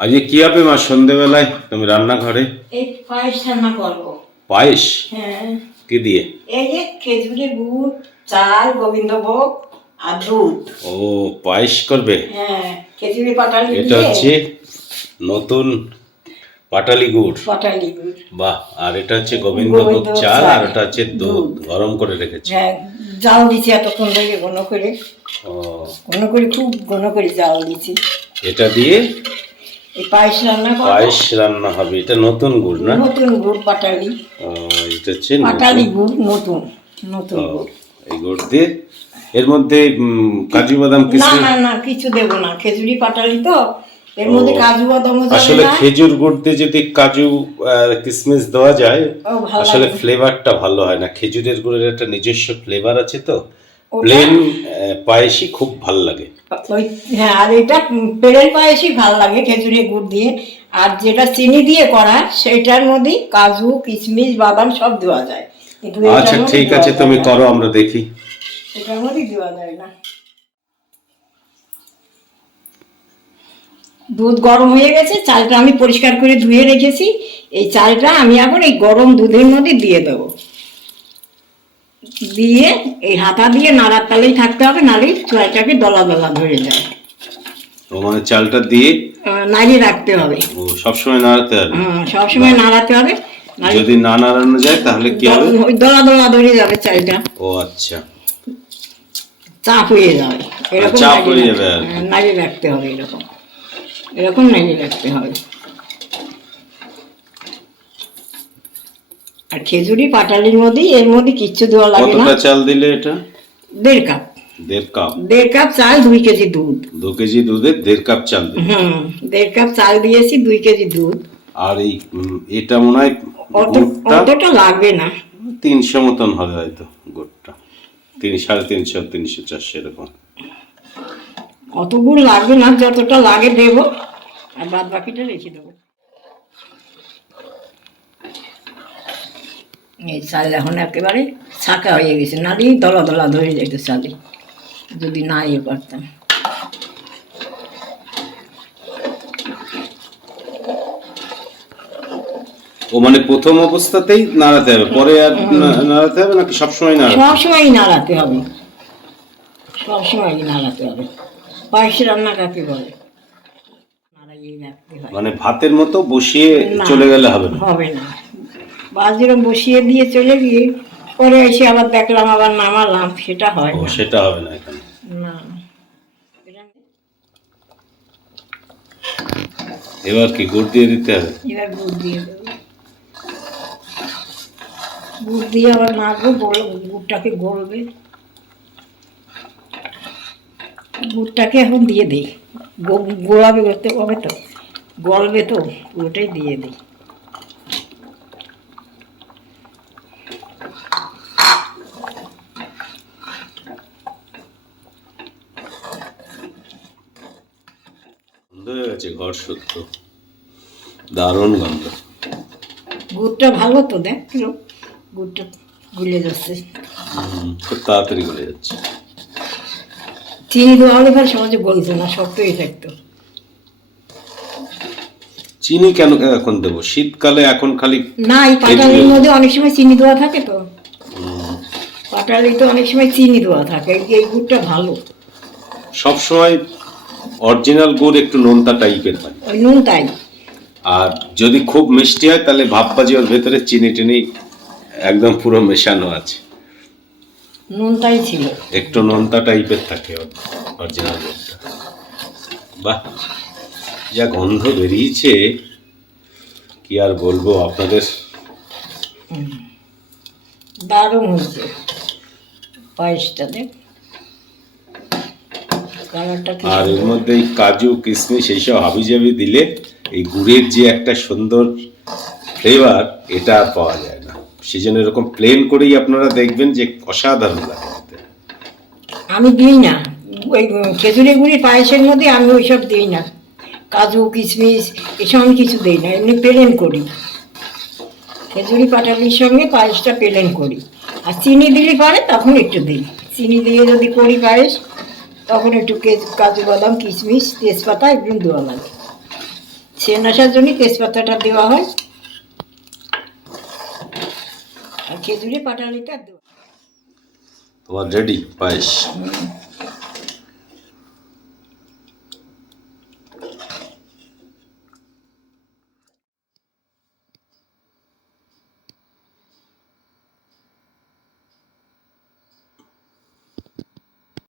আজকে কি হবে মা সন্ধ্যেবেলায় তুমি রান্নাঘরে? এই পায়েস রান্না করবো। পায়েস? হ্যাঁ। কি দিয়ে? এই যে খেজুরের গুড়, চাল, গোবিন্দভোগ আর দুধ। ও পায়েস করবে? হ্যাঁ, খেজুরি পাটালি দিয়ে। এটা হচ্ছে নতুন পাটালি গুড়। পাটালি গুড়। বাহ। আর এটা হচ্ছে গোবিন্দভোগ গোবিন্দভোগ চাল, চাল, আর এটা হচ্ছে দুধ গরম করে রেখেছে। হ্যাঁ, জাল দিছি এতক্ষণ ধরে ঘন করে। ও ঘন করে, খুব ঘন করে জাল দিছি। এটা দিয়ে এই পায়েস রান্না করবো। পায়েস রান্না হবে। এটা নতুন গুড় না? নতুন গুড় পাটালি। ও এটা হচ্ছে পাটালি গুড় নতুন নতুন ও, গুড়। এই গুড় দিয়ে এর মধ্যে কাজু বাদাম না কিশমিশ? না না, কিছু দেবো না, খেজুরি পাটালি তো, এর মধ্যে কাজু বাদামও যাবে আসলে না। খেজুর গুড় দিয়ে যদি কাজু কিশমিশ দেওয়া যায় ও ভালো আসলে লাগে। ফ্লেভারটা ভালো হয় না। খেজুরের গুড়ের একটা নিজস্ব ফ্লেভার আছে তো। ওটা- প্লেন পায়েসই খুব ভালো লাগে। ওই হ্যাঁ, আর এটা পেড়ের পায়েসই ভালো লাগে খেজুরি গুড় দিয়ে। আর যেটা চিনি দিয়ে করা সেটার মধ্যে কাজু কিশমিশ বাদাম সব দেওয়া যায়, কিন্তু এটার আচ্ছা মধ্যে ঠিক দেওয়া আছে, যায় তুমি না। করো, আমরা দেখি। এটার মধ্যে দেওয়া যায় না। দুধ গরম হয়ে গেছে, চালটা আমি পরিষ্কার করে ধুয়ে রেখেছি। এই চালটা আমি এখন এই গরম দুধের মধ্যে দিয়ে দেবো। দিয়ে এই হাতা দিয়ে নাড়ার তালেই থাকতে হবে, নাহলে চালটাকে দলা দলা ধরে যায়। ও মানে চালটা দিয়ে নাড়িয়ে রাখতে হবে। ও সবসময় নাড়াতে হবে? সবসময় নাড়াতে হবে, যদি না নাড়ানো যায় তাহলে কি হবে? ওই দলা দলা ধরে যাবে চালটা, ও আচ্ছা, চাপ হয়ে যাবে। এরকম চাপ হয়ে যাবে আর কি। নাড়িয়ে রাখতে হবে, এরকম এরকম নাড়িয়ে রাখতে হবে। আর খেজুরি পাটালির মধ্যে এর মধ্যে কিচ্ছু দেওয়া লাগে না। কতটা চাল দিলে এটা? 1.5 কাপ। 1.5 কাপ? 1.5 কাপ চাল, 2 কেজি দুধ। 2 কেজি দুধে 1.5 কাপ চাল দিলে? 1.5 কাপ চাল দিয়েছি, 2 কেজি দুধ। আর এই এটা মনে হয় গুড়টা অতটা লাগবে না। 300 মতন হবে হয়তো গুড়টা। 350, 300, 400 এরকম। অত গুড় লাগবে না, যতটা লাগে দেবো, আর বাদ বাকিটা রেখে দেবো। এই চাল এখন একেবারে ছাঁকা হয়ে গেছে, নাহলে দলা দলা ধরে যেত চালে, যদি না ইয়ে করতাম। ও মানে প্রথম অবস্থাতেই নাড়াতে হবে, পরে আর নাড়াতে হবে নাকি সবসময় নাড়াতে হবে? সবসময় নাড়াতে হবে, সবসময় নাড়াতে হবে। পায়েস রান্না কাকে বলে? নাড়াইয়ে রাখতে হয়। মানে ভাতের মতো বসিয়ে না, চলে গেলে হবে না? হবে না। বাজিরম বসিয়ে দিয়ে চলে গিয়ে পরে এসে আবার দেখলাম, আবার নামালাম, সেটা হয় ও না। সেটা হবে না এখানে। না। এবার কি গুড় দিয়ে দিতে হবে? এবার গুড় দিয়ে দেবো। গুড় দিয়ে আবার নাড়বো, গুড়টাকে গলবে। গুড়টাকে এখন দিয়ে দিই, গোলাবে করতে হবে তো, গলবে তো, পুরোটাই দিয়ে দিই। গন্ধ হয়ে গেছে ঘর সত্য, দারুণ গন্ধ। গুড়টা ভালো তো, দেখ কিরকম গুড়টা গুলে যাচ্ছে। খুব তাড়াতাড়ি গলে যাচ্ছে। চিনি দেওয়া হলে ভালো সহজে গলতো না, শক্তই থাকতো। চিনি কেন এখন দেবো? শীতকালে এখন খালি না, এই পাটালির মধ্যে অনেক সময় চিনি দেওয়া থাকে তো। পাটালি তো অনেক সময় চিনি দেওয়া থাকে, এই গুড়টা ভালো। সব সময় অরিজিনাল গুড় একটু নোনতা টাইপের হয়। ওই নুন তাই। আর যদি খুব মিষ্টি হয় তাহলে ভাববাজি ওর ভেতরে চিনি টিনি একদম পুরো মেশানো আছে। নুন তাই ছিল। একটু নোনতা টাইপের থাকে অরিজিনাল গুড়টা। বাহ, যা গন্ধ বেরিয়েছে কি আর বলবো আপনাদের। দারুণ হয়েছে পায়েসটাতে, কালারটা কি আর এর সুন্দর। মধ্যে এই কাজু কিশমিশ এইসব হাবিজাবি দিলে এই গুড়ের যে একটা সুন্দর ফ্লেভার, এটা আর পাওয়া যায় না। সেই জন্য এরকম প্লেন করেই আপনারা দেখবেন যে অসাধারণ লাগে খেতে। আমি দিই না ওই খেজুরি গুড়ি পায়েসের মধ্যে, আমি ওইসব দিই না, কাজু কিশমিশ এসব আমি কিছু দিই না, এমনি প্লেন করি। খেজুরি পাটালির সঙ্গে পায়েসটা প্লেন করি। আর চিনি দিলে পারে তখন একটু দিই, চিনি দিয়ে যদি করি পায়েস তখন একটু কাজু বাদাম কিশমিশ তেজপাতা এগুলো দেওয়া লাগে। সেন্ট আসার জন্য তেজপাতাটা দেওয়া হয়, আর খেজুরি পাটালিটা দেওয়া। তোমার রেডি পায়েস? হুম।